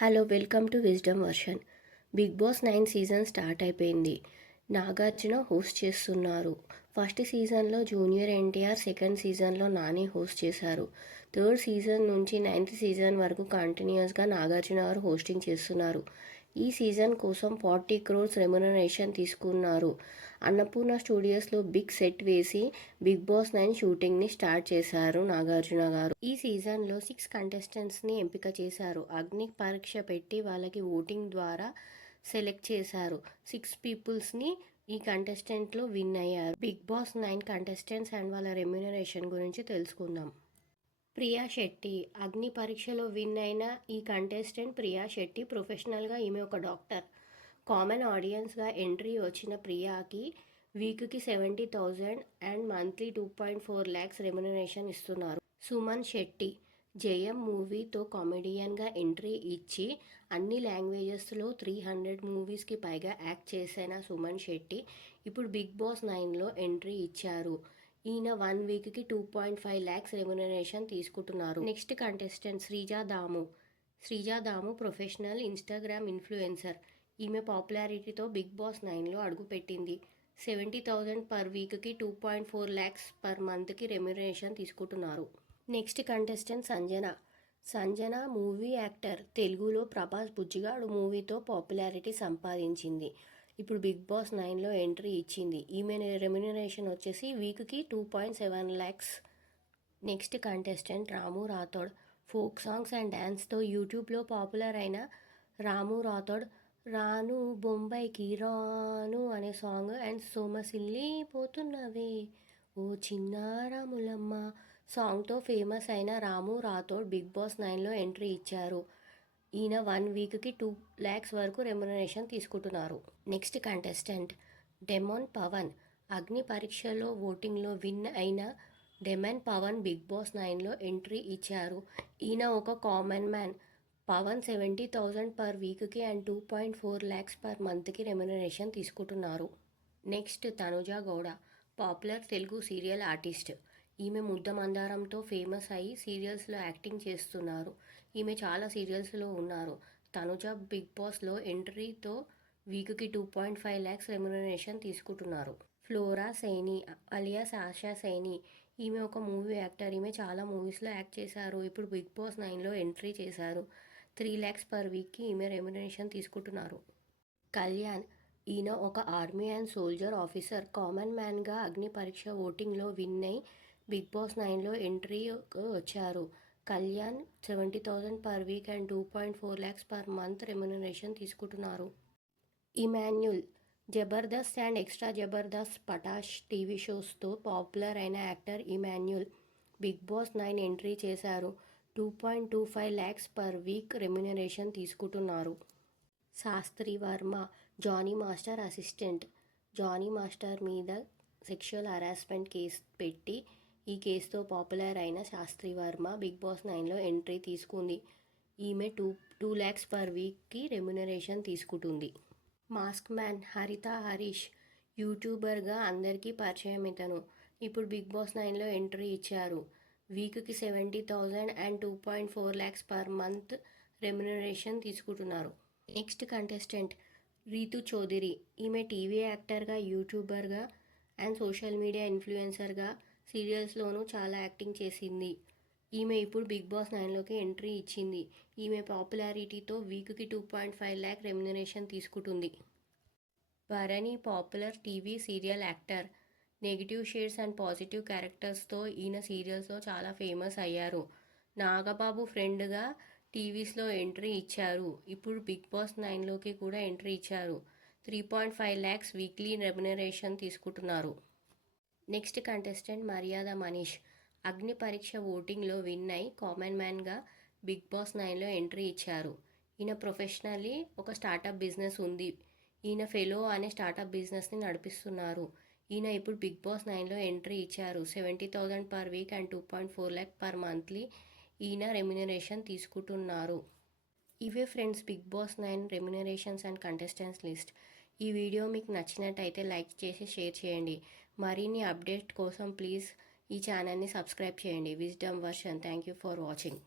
Hello welcome to wisdom version. Bigg Boss 9 season start అయిపోయింది. Nagarjuna host చేస్తున్నారు. First సీజన్లో junior NTR, second సీజన్లో Nani host చేశారు. థర్డ్ సీజన్ నుంచి 9th సీజన్ వరకు కంటిన్యూస్గా నాగార్జున గారు హోస్టింగ్ చేస్తున్నారు. ఈ సీజన్ కోసం 40 crores రెమ్యునరేషన్ తీసుకున్నారు. అన్నపూర్ణ స్టూడియోస్లో బిగ్ సెట్ వేసి బిగ్ బాస్ 9 షూటింగ్ని స్టార్ట్ చేశారు నాగార్జున గారు. ఈ సీజన్లో 6 కంటెస్టెంట్స్ని ఎంపిక చేశారు. అగ్ని పరీక్ష పెట్టి వాళ్ళకి ఓటింగ్ ద్వారా సెలెక్ట్ చేశారు. 6 పీపుల్స్ని ఈ కంటెస్టెంట్లో విన్ అయ్యారు. బిగ్ బాస్ 9 కంటెస్టెంట్స్ అండ్ వాళ్ళ రెమ్యునరేషన్ గురించి తెలుసుకుందాం. ప్రియా శెట్టి అగ్ని పరీక్షలో విన్ అయిన ఈ కంటెస్టెంట్ ప్రియా శెట్టి. ప్రొఫెషనల్గా ఈమె ఒక డాక్టర్. కామన్ ఆడియన్స్గా ఎంట్రీ వచ్చిన ప్రియాకి వీక్కి 70,000 అండ్ మంత్లీ 2.4 lakhs రెమ్యునరేషన్ ఇస్తున్నారు. సుమన్ శెట్టి జయం మూవీతో కామెడియన్గా ఎంట్రీ ఇచ్చి అన్ని లాంగ్వేజెస్లో 300 మూవీస్కి పైగా యాక్ట్ చేసిన సుమన్ శెట్టి ఇప్పుడు బిగ్ బాస్ 9లో ఎంట్రీ ఇచ్చారు. ఈయన 1 వీక్కి 2.5 lakhs రెమ్యునరేషన్ తీసుకుంటున్నారు. నెక్స్ట్ కంటెస్టెంట్ శ్రీజా దాము ప్రొఫెషనల్ ఇన్స్టాగ్రామ్ ఇన్ఫ్లుయెన్సర్. ఈమె పాపులారిటీతో బిగ్ బాస్ 9లో అడుగుపెట్టింది. 70,000 పర్ వీక్కి 2.4 lakhs పర్ మంత్కి రెమ్యునరేషన్ తీసుకుంటున్నారు. Next contestant Sanjana movie actor. తెలుగులో ప్రభాస్ బుజ్జిగాడు మూవీతో పాపులారిటీ సంపాదించింది. ఇప్పుడు బిగ్ బాస్ 9లో ఎంట్రీ ఇచ్చింది. ఈమె రెమ్యునరేషన్ వచ్చేసి వీక్కి 2.7 lakhs. Next contestant Ramu Rathod. Folk songs and డ్యాన్స్తో యూట్యూబ్లో పాపులర్ అయిన రాము రాథోడ్ రాను బొంబాయికి రాను అనే సాంగ్ అండ్ సోమసిల్లి పోతున్నవే ఓ చిన్నారాములమ్మ సాంగ్తో ఫేమస్ అయిన రాము రాథోడ్ బిగ్ బాస్ 9లో ఎంట్రీ ఇచ్చారు. ఈయన 1 వీక్కి 2 lakhs వరకు రెమ్యునరేషన్ తీసుకుంటున్నారు. Next contestant demon Pavan. అగ్ని పరీక్షలో ఓటింగ్లో విన్ అయిన డెమన్ పవన్ బిగ్ బాస్ 9లో ఎంట్రీ ఇచ్చారు. ఈయన ఒక కామన్ మ్యాన్. పవన్ 70,000 పర్ వీక్కి అండ్ 2.4 lakhs పర్ మంత్కి రెమ్యునరేషన్ తీసుకుంటున్నారు. Next Tanuja Gowda popular Telugu serial artist. ఈమె ముద్ద మందారంతో ఫేమస్ అయ్యి సీరియల్స్లో యాక్టింగ్ చేస్తున్నారు. ఈమె చాలా సీరియల్స్లో ఉన్నారు. తనుజ బిగ్ బాస్లో ఎంట్రీతో వీక్కి 2.5 lakhs రెమ్యునరేషన్ తీసుకుంటున్నారు. Flora Saini alias ASHA Saini. ఈమె ఒక మూవీ యాక్టర్. ఈమె చాలా మూవీస్లో యాక్ట్ చేశారు. ఇప్పుడు బిగ్ బాస్ 9లో ఎంట్రీ చేశారు. 3 lakhs పర్ వీక్కి ఈమె రెమ్యునరేషన్ తీసుకుంటున్నారు. కళ్యాణ్ ఈయన ఒక army and soldier officer. Common మ్యాన్గా అగ్ని పరీక్ష ఓటింగ్లో విన్ అయి బిగ్ బాస్ 9లో ఎంట్రీ వచ్చారు. Kalyan 70,000 per week and 2.4 lakhs per month remuneration తీసుకుంటున్నారు. Emmanuel Jabardasth and extra Jabardasth Patas TV షోస్తో పాపులర్ అయిన actor Emmanuel Bigg Boss 9 entry చేశారు. 2.25 lakhs పర్ వీక్ రెమ్యునరేషన్ తీసుకుంటున్నారు. Shastri Varma Jani master assistant. Jani master మీద సెక్షువల్ హరాస్మెంట్ కేసు పెట్టి ఈ కేసుతో పాపులర్ అయిన శాస్త్రి వర్మ బిగ్ బాస్ 9లో ఎంట్రీ తీసుకుంది. ఈమె 2 lakhs పర్ వీక్కి రెమ్యునరేషన్ తీసుకుంటుంది. మాస్క్ మ్యాన్ హరిత హరీష్ యూట్యూబర్గా అందరికీ పరిచయం ఇతను. ఇప్పుడు బిగ్ బాస్ 9లో ఎంట్రీ ఇచ్చారు. వీక్కి 70,000 and 2.4 lakhs per month remuneration తీసుకుంటున్నారు. Next contestant Ritu Chowdary. ఈమె టీవీ యాక్టర్గా, యూట్యూబర్గా అండ్ సోషల్ మీడియా ఇన్ఫ్లుయెన్సర్గా సీరియల్స్లోనూ చాలా యాక్టింగ్ చేసింది. ఈమె ఇప్పుడు బిగ్ బాస్ 9లోకి ఎంట్రీ ఇచ్చింది. ఈమె పాపులారిటీతో వీక్కి 2.5 lakh రెమ్యునరేషన్ తీసుకుంటుంది. Bharani popular TV serial actor. Negative shades and positive క్యారెక్టర్స్తో ఈయన సీరియల్స్లో చాలా ఫేమస్ అయ్యారు. నాగబాబు ఫ్రెండ్గా టీవీస్లో ఎంట్రీ ఇచ్చారు. ఇప్పుడు బిగ్ బాస్ 9లోకి కూడా ఎంట్రీ ఇచ్చారు. 3.5 lakhs వీక్లీ రెమ్యునరేషన్ తీసుకుంటున్నారు. నెక్స్ట్ కంటెస్టెంట్ మర్యాద మనీష్. అగ్ని పరీక్ష ఓటింగ్లో విన్ అయి కామన్ మ్యాన్గా బిగ్ బాస్ 9లో ఎంట్రీ ఇచ్చారు. ఈయన ప్రొఫెషనల్లీ ఒక స్టార్టప్ బిజినెస్ ఉంది. ఈయన ఫెలో అనే స్టార్టప్ బిజినెస్ని నడిపిస్తున్నారు. ఈయన ఇప్పుడు బిగ్ బాస్ 9లో ఎంట్రీ ఇచ్చారు. 70,000 per week and 2.4 lakh per monthly ఈయన రెమ్యునరేషన్ తీసుకుంటున్నారు. ఇవే friends Bigg Boss 9 remunerations and contestants list. ఈ వీడియో మీకు నచ్చినట్టయితే లైక్ చేసి షేర్ చేయండి. మరిన్ని అప్డేట్ కోసం ప్లీజ్ ఈ ఛానల్ని సబ్స్క్రైబ్ చేయండి. Wisdom version. Thank you for watching.